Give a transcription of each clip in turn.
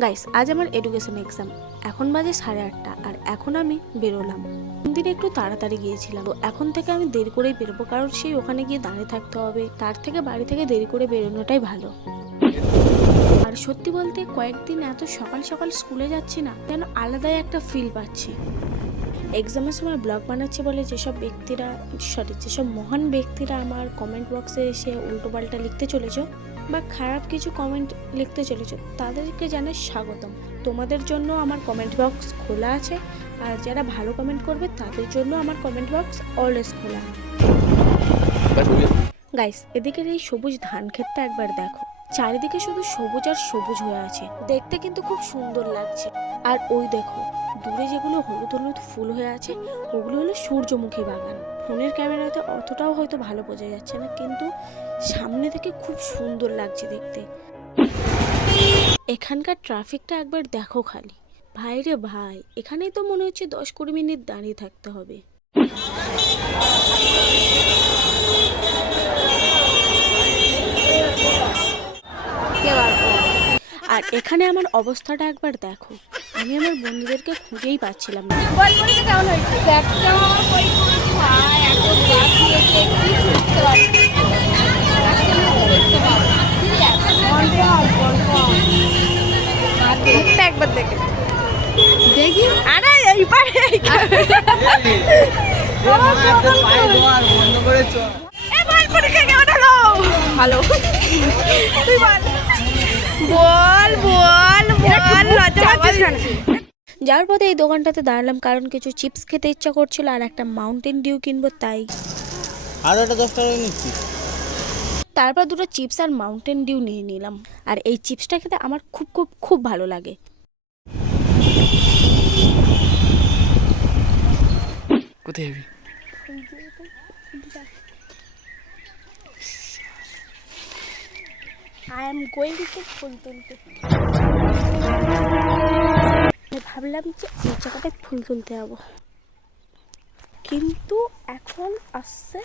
Guys, আজ আমার education exam. এখন বাজে 8:30 আর এখন আমি বেরোলাম। দিনে একটু তাড়াতাড়ি গিয়েছিলাম, তো এখন থেকে আমি দেরি করেই বেরোবো, কারণ সেই ওখানে গিয়ে দাঁড়িয়ে থাকতে হবে। তার থেকে বাড়ি থেকে দেরি করে বেরোনোটাই ভালো। আর সত্যি বলতে কয়েকদিন এত সকাল সকাল স্কুলে যাচ্ছি না, যেন আলাদাই একটা ফিল পাচ্ছি। এক্সামের সময় ব্লগ বানাচ্ছি বলে যেসব মহান ব্যক্তিরা আমার কমেন্ট বক্সে এসে উল্টোপাল্টা লিখতে চলেছ বা খারাপ কিছু কমেন্ট লিখতে চলেছ, তাদেরকে জানাই স্বাগতম। তোমাদের জন্য আমার কমেন্ট বক্স খোলা আছে, আর যারা ভালো কমেন্ট করবে তাদের জন্য আমার কমেন্ট বক্স অলওয়েজ খোলা। গাইস, এদিকের এই সবুজ ধান ক্ষেতটা একবার দেখো। চারিদিকে শুধু সবুজ আর সবুজ হয়ে আছে, দেখতে কিন্তু খুব সুন্দর লাগছে। আর ওই দেখো দূরে যেগুলো হলুদ হলুদ ফুল হয়ে আছে, ওগুলো হলো সূর্যমুখী বাগান। ফোনের ক্যামেরাতে অতটাও হয়তো ভালো বোঝা যাচ্ছে না, কিন্তু সামনে থেকে খুব সুন্দর লাগছে দেখতে। এখানকার ট্রাফিকটা একবার দেখো খালি, ভাই রে ভাই, এখানেই তো মনে হচ্ছে 10-20 মিনিট দাঁড়িয়ে থাকতে হবে। আর এখানে আমার অবস্থাটা একবার দেখো, আমি আমার বন্ধুদেরকে খুঁজেই পাচ্ছিলাম না। একবার দেখে দেখি, আরে এই পারে ভালো। তুই বল বল বল লজ্জা পাচ্ছিস না? যার পথে এই দোকানটাতে দাঁড়ালাম, কারণ কিছু চিপস খেতে ইচ্ছা করছিল আর একটা মাউন্টেন ডিউ কিনবো, তাই। আর একটা 10 টাকা নিচ্ছি। তারপর দুটো চিপস আর মাউন্টেন ডিউ নিয়ে নিলাম। আর এই চিপসটা খেতে আমার খুব খুব খুব ভালো লাগে। কোথায় যাবি? আই এম গোয়িং টু ফুল তুলতে। ভাবলাম যে এই জায়গাটায় ফুল তুলতে যাবো, কিন্তু এখন আসছে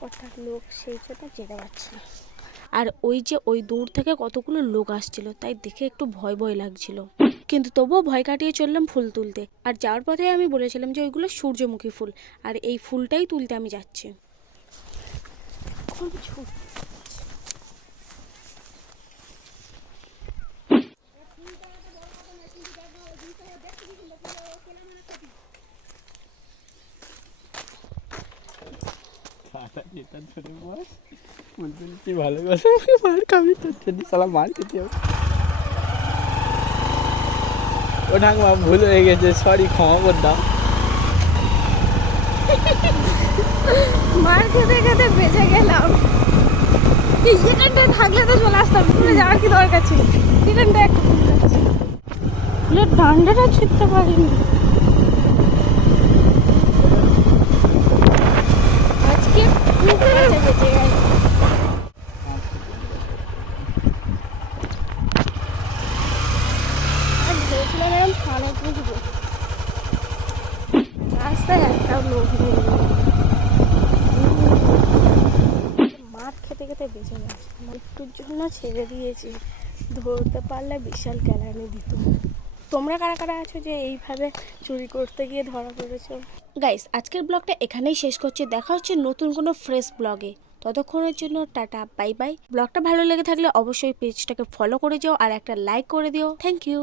কটা লোক, সেই জন্য যেতে পারছি না। আর ওই দূর থেকে কতগুলো লোক আসছিল, তাই দেখে একটু ভয় ভয় লাগছিল, কিন্তু তবুও ভয় কাটিয়ে চললাম ফুল তুলতে। আর যাওয়ার পথে আমি বলেছিলাম যে ওইগুলো সূর্যমুখী ফুল, আর এই ফুলটাই তুলতে আমি যাচ্ছি। ভালো কথা মার খাবি, তোর জন্য সালা মার খেতে হবে। ও ঠাকুমা ভুল হয়ে গেছে, সরি, ক্ষমা করে দাও। মার খেতে খেতে বেঁচে গেলাম। এখানটায় থাকলে তো চলে আসতাম, তুলে যাওয়ার কি দরকার ছিল? এখানটা একটা ফুলের ডান্ডাটা ছিঁড়তে পারিনি আজকে। বেঁচে গেল। ভেবেছিলাম এরকম থানে বুঝবো, রাস্তায় একটাও লোক নেই। মাঠ খেতে খেতে বেঁচে গেছে, একটুর জন্য ছেড়ে দিয়েছি, ধরতে পারলে বিশাল ক্যালানি দিত। তোমরা কারা কারা আছো যে এইভাবে চুরি করতে গিয়ে ধরা পড়েছো? গাইস, আজকের ব্লগটা এখানেই শেষ করছি। দেখা হচ্ছে নতুন কোনো ফ্রেশ ব্লগে। ততক্ষণের জন্য টাটা, বাই বাই। ব্লগটা ভালো লেগে থাকলে অবশ্যই পেজটাকে ফলো করে যাও আর একটা লাইক করে দিও। Thank you.